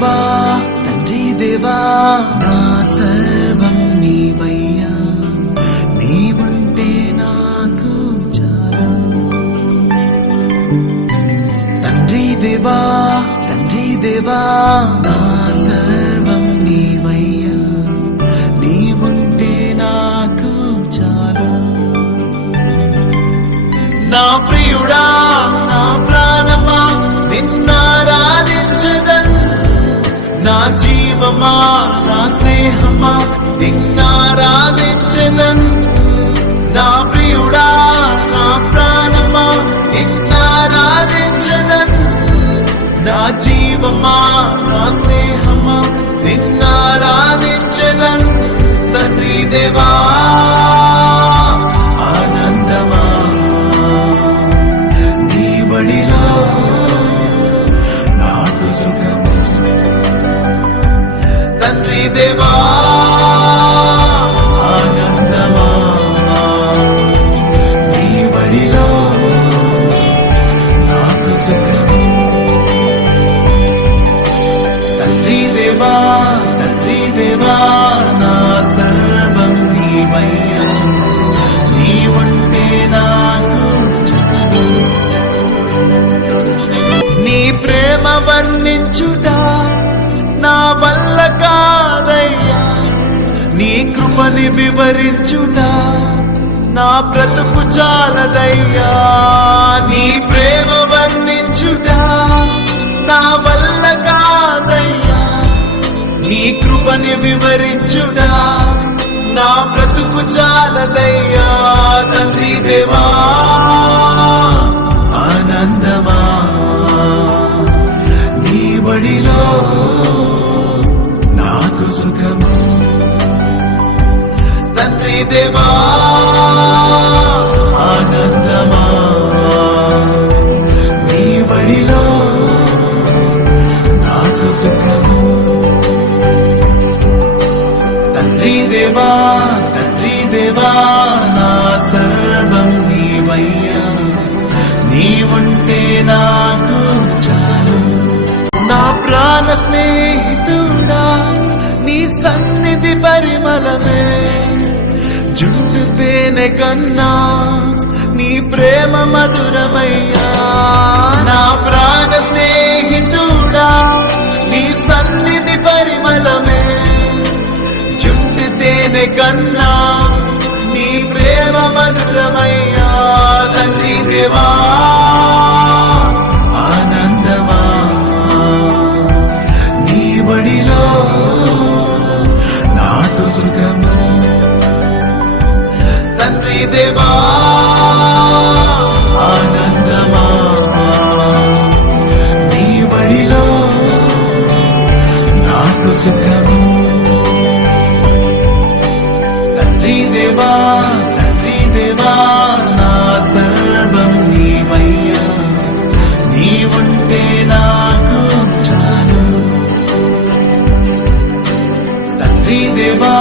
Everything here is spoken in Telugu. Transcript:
దేవా తండ్రి దేవా నా సర్వం నీవయ్యా, నీవుంటే నాకు చాలు. తండ్రి దేవా నా సర్వం నీవయ్యా, నీవుంటే నాకు చాలు. నా ప్రియుడా నా ప్రాణమా నిన్నారాధించదన్, నా జీవమా నా స్నేహమా నిన్నారాధించదన్. నా ప్రియుడా నా ప్రాణమా నిన్నారాధించదన్, నా జీవమా నా స్నేహమా నిన్నారాధించదన్. తండ్రి దేవా ఆనందమా నీ బడిలో నాకు సుఖము. తండ్రి దేవా ఆనందమా నీ బడిలో నాకు సుఖము. తండ్రి దేవా నా సర్వం నీవయ్యా, నీవుంటే నాకు చాలు. నీ ప్రేమ వర్ణించుటా నా వల్ల కాదయ్యా, నీ కృపని వివరించుటా నా బ్రతుకు చాలదయ్యా. నీ ప్రేమ వర్ణించుటా నా వల్ల కాదయ్యా, నీ కృపని వివరించుటా నా బ్రతుకు చాలదయ్యా. తండ్రి దేవా ఆనందమా నీ బడిలో నాకు సుఖము. తండ్రి దేవా ఆనందమా నీ బడిలో నాకు సుఖము. తండ్రి దేవా నా సర్వం నీవయ్యా, నీవుంటే నాకు చాలు. నా ప్రాణ స్నేహితుడా నీ సన్నిధి పరిమళమే, జుండు తేనె కన్నా నీ ప్రేమ మధురమయ్యా. నా ప్రాణ స్నేహితుడా నీ సన్నిధి పరిమళమే, జుండు తేనె కన్నా నీ ప్రేమ మధురమయ్యా. తండ్రి దేవా ఆనందమా నీ బడిలో నాకు సుఖము. తండ్రి దేవా ఆనందమా నీ బడిలో నాకు సుఖము. తండ్రి దేవా నా సర్వం నీవయ్యా, నీవుంటే నాకు చాలు. తండ్రి దేవా